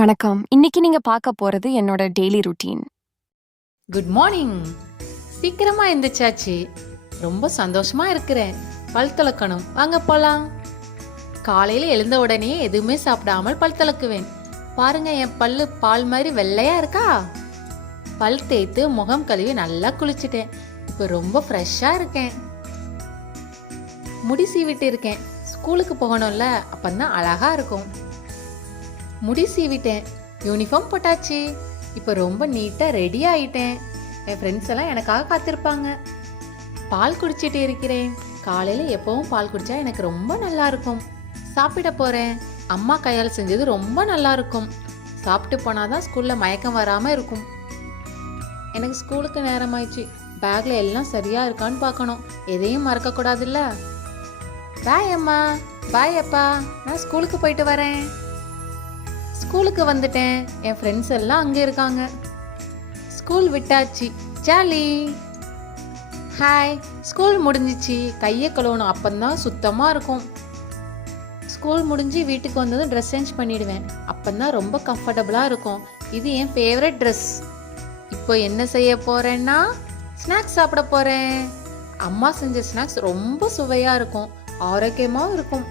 வணக்கம். இன்னைக்கு நீங்க பார்க்க போறது என்னோட டெய்லி ரொட்டீன். Good morning. சீக்கிரமா எந்திரிச்சாச்சு. ரொம்ப சந்தோஷமா இருக்கிறேன். பல் துலக்கணும், வாங்க போலாம். காலையில எழுந்த உடனே எதுவுமே சாப்பிடாமல் பல் துலக்குவேன். பாருங்க, என் பல்லு பால் மாதிரி வெள்ளையா இருக்கா. பல் தேய்த்து முகம் கழுவி நல்லா குளிச்சுட்டேன். இப்போ ரொம்ப ஃப்ரெஷ்ஷா இருக்கேன். முடி சீவிட்டு இருக்கேன். ஸ்கூலுக்கு போகணும்ல, அப்பந்தான் அழகா இருக்கும். முடி சீவிட்டேன், யூனிஃபார்ம் போட்டாச்சு. இப்போ ரொம்ப நீட்டாக ரெடி ஆயிட்டேன். என் ஃப்ரெண்ட்ஸ் எல்லாம் எனக்காக காத்திருப்பாங்க. பால் குடிச்சிட்டு இருக்கிறேன். காலையில் எப்பவும் பால் குடிச்சா எனக்கு ரொம்ப நல்லா இருக்கும். சாப்பிட போகிறேன். அம்மா கையால் செஞ்சது ரொம்ப நல்லா இருக்கும். சாப்பிட்டு போனாதான் ஸ்கூலில் மயக்கம் வராமல் இருக்கும். எனக்கு ஸ்கூலுக்கு நேரம் ஆயிடுச்சு. பேக்கில் எல்லாம் சரியாக இருக்கான்னு பார்க்கணும். எதையும் மறக்கக்கூடாதுல்ல. பாய் அம்மா, பாய் அப்பா, நான் ஸ்கூலுக்கு போயிட்டு வரேன். ஸ்கூலுக்கு வந்துட்டேன். என் ஃப்ரெண்ட்ஸ் எல்லாம் அங்கே இருக்காங்க. ஸ்கூல் விட்டாச்சு, ஜாலி. ஹாய், ஸ்கூல் முடிஞ்சிச்சு. கையை கழுவணும், அப்பந்தான் சுத்தமாக இருக்கும். ஸ்கூல் முடிஞ்சு வீட்டுக்கு வந்ததும் ட்ரெஸ் சேஞ்ச் பண்ணிடுவேன். அப்பந்தான் ரொம்ப கம்ஃபர்டபுளாக இருக்கும். இது என் ஃபேவரட் ட்ரெஸ். இப்போ என்ன செய்ய போறேன்னா, ஸ்நாக்ஸ் சாப்பிட போகிறேன். அம்மா செஞ்ச ஸ்நாக்ஸ் ரொம்ப சுவையாக இருக்கும், ஆரோக்கியமாகவும் இருக்கும்.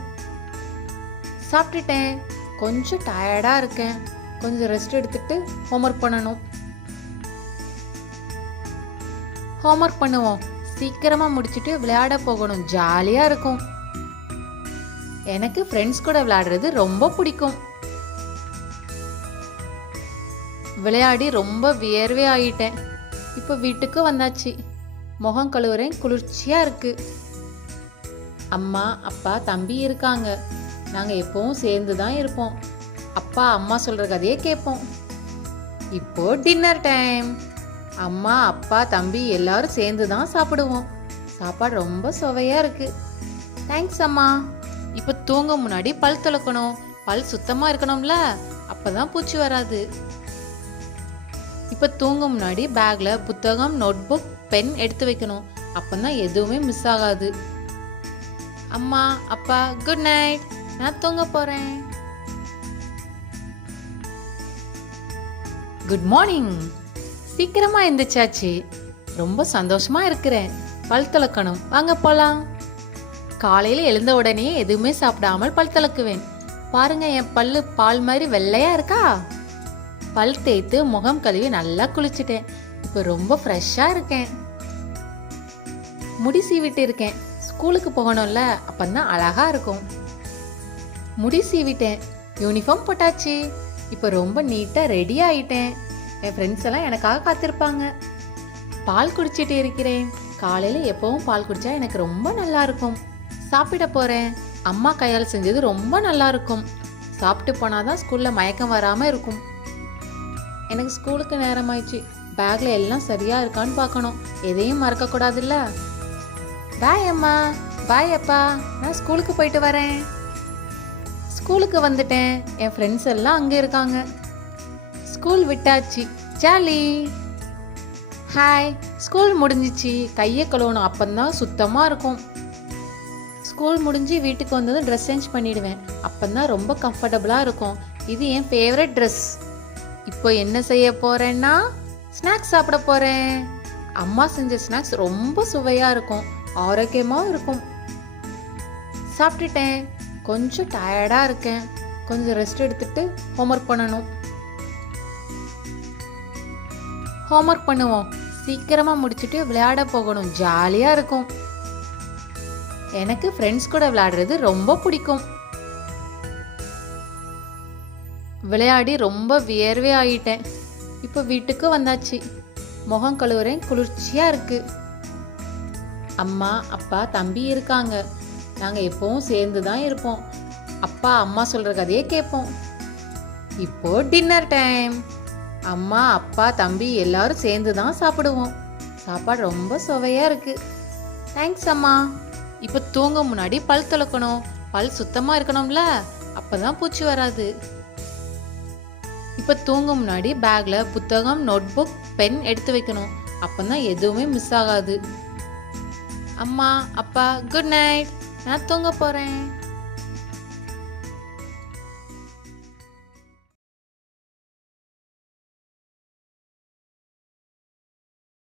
சாப்பிட்டுட்டேன். கொஞ்சம் டயர்டாக இருக்கேன். கொஞ்சம் ரெஸ்ட் எடுத்துட்டு ஹோம்ஒர்க் பண்ணணும். ஹோம்ஒர்க் பண்ணுவோம். சீக்கிரமாக முடிச்சுட்டு விளையாட போகணும். ஜாலியாக இருக்கும். எனக்கு ஃப்ரெண்ட்ஸ் கூட விளையாடுறது ரொம்ப பிடிக்கும். விளையாடி ரொம்ப வியர்வே ஆகிட்டேன். இப்போ வீட்டுக்கு வந்தாச்சு. முகம் கழுவுறேன், குளிர்ச்சியாக இருக்கு. அம்மா அப்பா தம்பி இருக்காங்க. நாங்கள் எப்பவும் சேர்ந்து தான் இருப்போம். அப்பா அம்மா சொல்கிற கதையே கேட்போம். இப்போ டின்னர் டைம். அம்மா அப்பா தம்பி எல்லாரும் சேர்ந்து தான் சாப்பிடுவோம். சாப்பாடு ரொம்ப சுவையாக இருக்கு. தேங்க்ஸ் அம்மா. இப்போ தூங்க முன்னாடி பல் துலக்கணும். பல் சுத்தமாக இருக்கணும்ல, அப்பதான் பூச்சி வராது. இப்போ தூங்க முன்னாடி பேக்கில் புத்தகம், நோட்புக், பென் எடுத்து வைக்கணும். அப்போதான் எதுவுமே மிஸ் ஆகாது. அம்மா அப்பா குட் நைட். நான் தூங்க போறேன். Good morning. சீக்கிரமா எந்திரிச்சாச்சு. ரொம்ப சந்தோஷமா இருக்கிறேன். பல் துலக்கணும், வாங்க போலாம். காலையில எழுந்த உடனே எதுவுமே சாப்பிடாமல் பல் துலக்குவேன். பாருங்க, என் பல்லு பால் மாதிரி வெள்ளையா இருக்கா. பல் தேய்த்து முகம் கழுவி நல்லா குளிச்சுட்டேன். இப்போ ரொம்ப ஃப்ரெஷ்ஷா இருக்கேன். முடி சீவிட்டு இருக்கேன். ஸ்கூலுக்கு போகணும்ல, அப்பந்தான் அழகா இருக்கும். முடி சீவிட்டேன், யூனிஃபார்ம் போட்டாச்சு. இப்போ ரொம்ப நீட்டாக ரெடி ஆயிட்டேன். என் ஃப்ரெண்ட்ஸ் எல்லாம் எனக்காக காத்திருப்பாங்க. பால் குடிச்சிட்டு இருக்கிறேன். காலையில் எப்பவும் பால் குடிச்சா எனக்கு ரொம்ப நல்லா இருக்கும். சாப்பிட போகிறேன். அம்மா கையால் செஞ்சது ரொம்ப நல்லா இருக்கும். சாப்பிட்டு போனாதான் ஸ்கூலில் மயக்கம் வராமல் இருக்கும். எனக்கு ஸ்கூலுக்கு நேரம் ஆயிடுச்சு. பேக்கில் எல்லாம் சரியாக இருக்கான்னு பார்க்கணும். எதையும் மறக்கக்கூடாதுல்ல. பாய் அம்மா, பாய் அப்பா, நான் ஸ்கூலுக்கு போயிட்டு வரேன். ஸ்கூலுக்கு வந்துட்டேன். என் ஃப்ரெண்ட்ஸ் எல்லாம் அங்கே இருக்காங்க. ஸ்கூல் விட்டாச்சு, ஜாலி. ஹாய், ஸ்கூல் முடிஞ்சிச்சு. கையை கழுவணும், அப்பந்தான் சுத்தமாக இருக்கும். ஸ்கூல் முடிஞ்சு வீட்டுக்கு வந்ததும் ட்ரெஸ் சேஞ்ச் பண்ணிடுவேன். அப்பந்தான் ரொம்ப கம்ஃபர்டபுளாக இருக்கும். இது என் ஃபேவரட் ட்ரெஸ். இப்போ என்ன செய்ய போறேன்னா, ஸ்நாக்ஸ் சாப்பிட போகிறேன். அம்மா செஞ்ச ஸ்நாக்ஸ் ரொம்ப சுவையாக இருக்கும், ஆரோக்கியமாகவும் இருக்கும். சாப்பிட்டுட்டேன். கொஞ்சம் டயர்டாக இருக்கேன். கொஞ்சம் ரெஸ்ட் எடுத்துட்டு ஹோம்ஒர்க் பண்ணணும். ஹோம்ஒர்க் பண்ணுவோம். சீக்கிரமாக முடிச்சுட்டு விளையாட போகணும். ஜாலியாக இருக்கும். எனக்கு ஃப்ரெண்ட்ஸ் கூட விளையாடுறது ரொம்ப பிடிக்கும். விளையாடி ரொம்ப வியர்வே ஆகிட்டேன். இப்போ வீட்டுக்கு வந்தாச்சு. முகம் கழுவுறேன், குளிர்ச்சியாக இருக்கு. அம்மா அப்பா தம்பி இருக்காங்க. நாங்கள் எப்பவும் சேர்ந்து தான் இருப்போம். அப்பா அம்மா சொல்கிற கதையே கேட்போம். இப்போ டின்னர் டைம். அம்மா அப்பா தம்பி எல்லாரும் சேர்ந்து தான் சாப்பிடுவோம். சாப்பாடு ரொம்ப சுவையாக இருக்கு. தேங்க்ஸ் அம்மா. இப்போ தூங்க முன்னாடி பல் துலக்கணும். பல் சுத்தமாக இருக்கணும்ல, அப்பதான் பூச்சி வராது. இப்போ தூங்க முன்னாடி பேக்கில் புத்தகம், நோட்புக், பென் எடுத்து வைக்கணும். அப்பதான் எதுவுமே மிஸ் ஆகாது. அம்மா அப்பா குட் நைட். நான் தூங்க போறேன்.